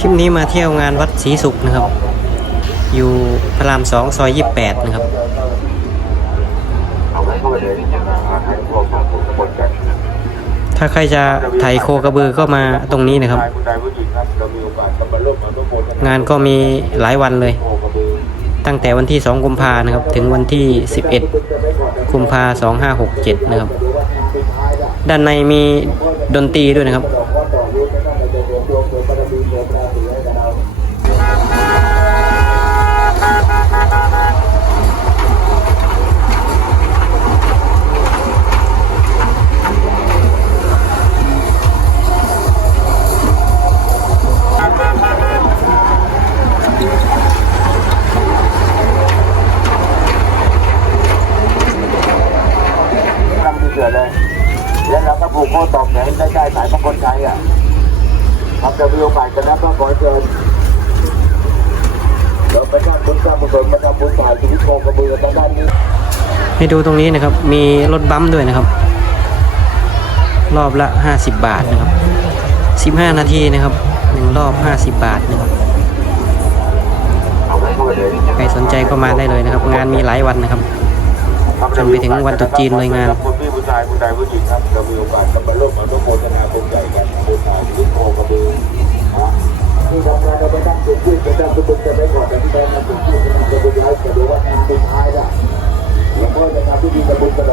คลิปนี้มาเที่ยวงานวัดศรีสุขนะครับ อยู่พระรามสองซอยยี่แปดนะครับถ้าใครจะไถโคกระบือก็มาตรงนี้นะครับ งานก็มีหลายวันเลย ตั้งแต่วันที่ 2 กุมภานะครับ ถึงวันที่ 11 กุมภา2567 นะครับ ด้านในมีดนตรีด้วยนะครับ จะมีโอกาสกันนะก็ขอเชิญเราไปทำบุญสร้างกุศลมาทำบุญถ่ายชีวิตโคกระบือด้านนี้ให้ดูตรงนี้นะครับ มีรถบัมด้วยนะครับ รอบละ 50 บาทนะครับ 15 นาทีนะครับหนึ่งรอบ 50 บาทนะครับใครสนใจก็มาได้เลยนะครับ งานมีหลายวันนะครับ จนไปถึงวันตรุษจีนเลยงานคุณพี่ผู้ชายผู้ใดผู้หญิงครับเรามีโอกาสจะมาร่วมอนุโมทนาบุญใหญ่กันบุญถ่ายชีวิตโคกระบือนะที่ทำงานเราไปตั้งจุดยืนจะตั้งจุดจะไม่ก่อนจะที่ได้มาจุดยืนจะไปย้ายจะดูว่าทางสุดท้ายละแลวก็จะทำพิธีกระบุญกระ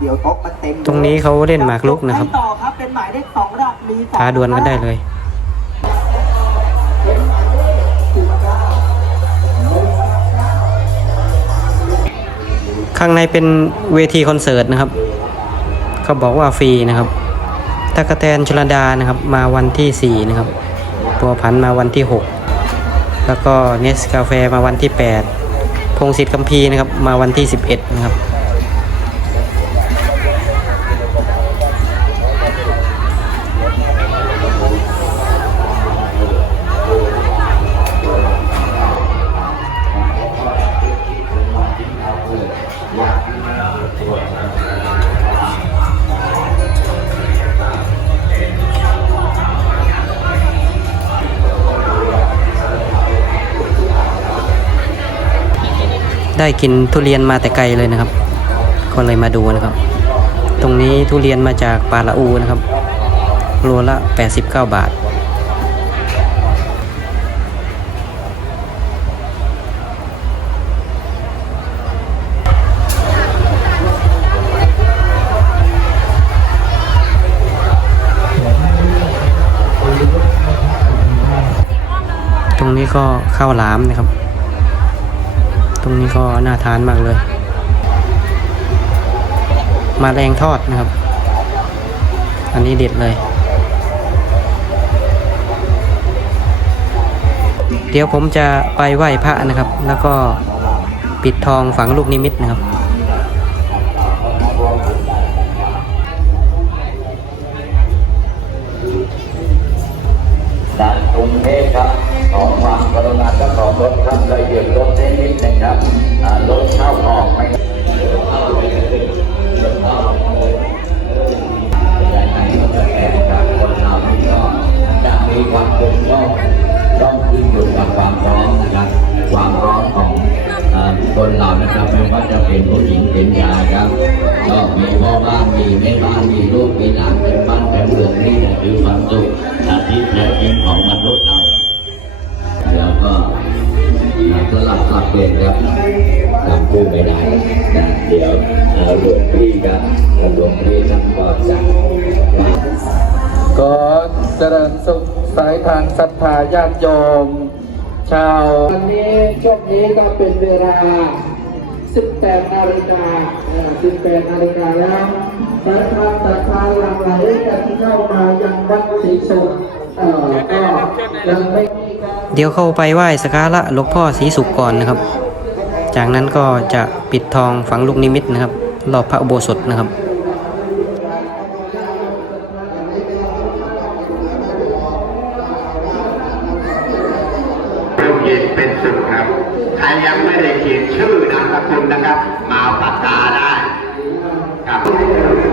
เดี๋ยวโต๊ะมันเต็มตรงนี้เขาเล่นหมากรุกนะครับต่อครับเป็นหมายเลขสองระมีสองท้าดวลกันได้เลยข้างในเป็นเวทีคอนเสิร์ตนะครับเขาบอกว่าฟรีนะครับตะกะแตนชลดานะครับ มาวันที่ 4 นะครับปัวพันธุ์มาวันที่ 6 แล้วก็เนสกาแฟมาวันที่ 8 พงศิษฐ์คัมภีร์นะครับ มาวันที่ 11 นะครับ ได้กินทุเรียนมาแต่ไกลเลยนะครับ ก็เลยมาดูนะครับ ตรงนี้ทุเรียนมาจากปาละอูนะครับโลละ 89 บาท ตรงนี้ก็ข้าวหลามนะครับ ตรงนี้ก็น่าทานมากเลย มาแรงทอดนะครับ อันนี้เด็ดเลย เดี๋ยวผมจะไปไหว้พระนะครับ แล้วก็ปิดทองฝังลูกนิมิตนะครับ คนเรานะครับไม่ว่าจะเป็นผู้หญิงเป็นชายครับ ก็มีพ่อบ้านมีแม่บ้านมีลูกมีหลานเป็นบ้านเป็นเมืองนี่แหละคือความสุขที่แท้จริงของมนุษย์เราแล้วก็สลับสับเปลี่ยนครับทำคู่ไม่ได้นะเดี๋ยวหลวงพี่ครับหลวงพี่ท่านก็จะเจริญสุขสายทางศรัทธาญาติโยม ชาววันนี้ช่วงนี้ก็เป็นเวลา 18 นาฬิกา 18 นาฬิกาแล้วสายทางศรัทธาหลังไหลกันเข้ามายังวัดศรีสุขก็ยังไม่เดี๋ยวเข้าไปไหว้สักการะหลวงพ่อศรีสุขก่อนนะครับ จากนั้นก็จะปิดทองฝังลูกนิมิตนะครับ รอบพระอุโบสถนะครับ ใครยังไม่ได้เขียนชื่อนามสกุลนะครับ มาเอาปากกาได้ครับ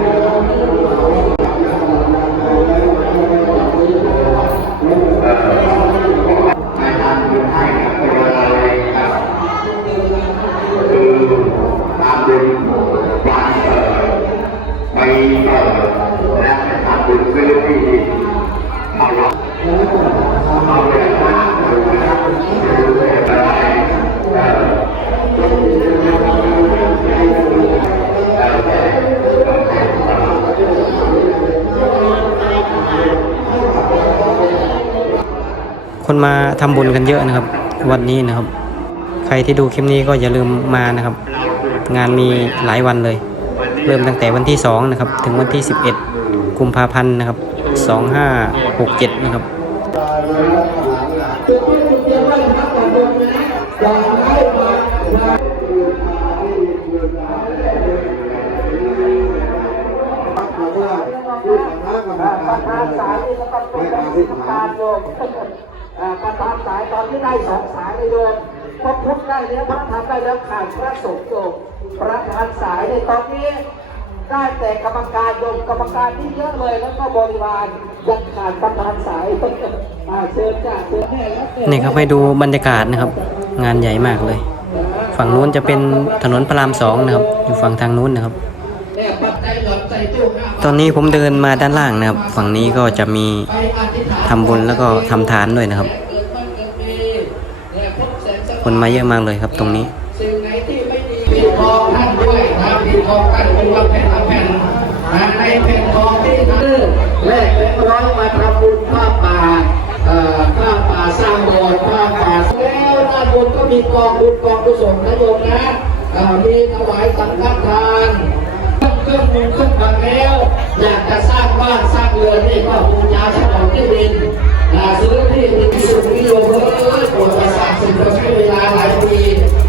คนมาทำบุญกันเยอะนะครับ วันนี้นะครับ ใครที่ดูคลิปนี้ก็อย่าลืมมานะครับ งานมีหลายวันเลย เริ่มตั้งแต่วันที่ 2 นะครับ ถึงวันที่ 11 กุมภาพันธ์นะครับ 2567 นะครับประธานสายนี่ก็ต้องเป็นประธานโยมอ่ นที่ได้สองสายเลยโยมพระพุทธได้แล้วพระธรรมได้แล้วขาดพระสงฆ์โยมประธานสายในตอนนี้ได้แต่กรรมการโยมกรรมการที่เยอะเลยแล้วก็บริวารยังขาดประธานสายอ่าเชิญจ้าเชิญแม่นี่ครับให้ดูบรรยากาศนะครับ งานใหญ่มากเลย ฝั่งนู้นจะเป็นถนนพระรามสองนะครับ อยู่ฝั่งทางนู้นนะครับ ตอนนี้ผมเดินมาด้านล่างนะครับ ฝั่งนี้ก็จะมีไปอธิษฐานทำบุญแล้วก็ทำทานด้วยนะครับ คนมาเยอะมากเลยครับตรงนี้สิ่งไหนที่ไม่ดีปิดทองท่านด้วยนะปิดทองกันเป็นวันแผ่นละแผ่นนะในแผ่นทองที่นั่นแลกแบงค์ร้อยมาทำบุญผ้าป่าเอ่อผ้าป่าสร้างโบสถ์ผ้าป่าแล้วด้านบนก็มีกองบุญกองกุศลนะโยมนะเอ่อมีถวายสังฆทานเครื่องมือเครื่องบังแล้ว อยากจะสร้างบ้านสร้างเรือนนี่ก็บูชาฉลองที่ดิน อ่าซื้อที่ดินสุดนิยมเอ้ยปวดประสาทสิ่งก็ใช้เวลาหลายปี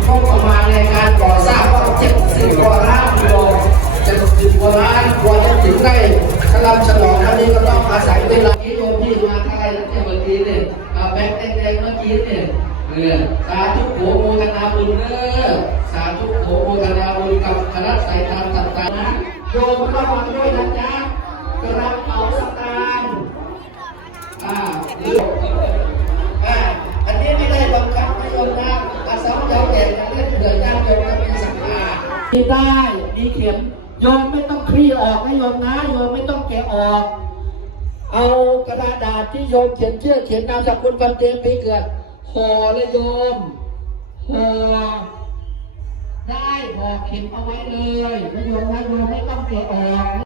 งบประมาณในการก่อสร้างก็เจ็ดสิบกว่าล้านกิโลเจ็ดสิบกว่าล้านกว่าจะถึงได้ฉลองฉลองอันนี้ก็ต้องอาศัยเวลาที่โยมที่มาทายแล้วเนี่ยเมื่อกี้เนี่ยอ่าแบงค์แดงๆเมื่อกี้เนี่ยเออสาธุโขโมทนาบุญเด้อสาธุโขโมทนาบุญกับคณะสายทานต่างๆนะโยมระวังด้วยนะจ๊ะกระเป๋าสตาง อันนี้ไม่ได้บังคับให้โยมนะอาสาเจ้าแก่เล่นเดือดญาติโยมมีศรัทธามีได้มีเข็มโยมไม่ต้องคลี่ออกนะโยมนะโยมไม่ต้องแกะออก เอากระดาษดาษที่โยมเขียนชื่อเขียนนามสกุลวันเดือนปีเกิดห่อเลยโยมห่อได้ห่อเข็มเอาไว้เลยนะโยมนะโยมไม่ต้องแกะออก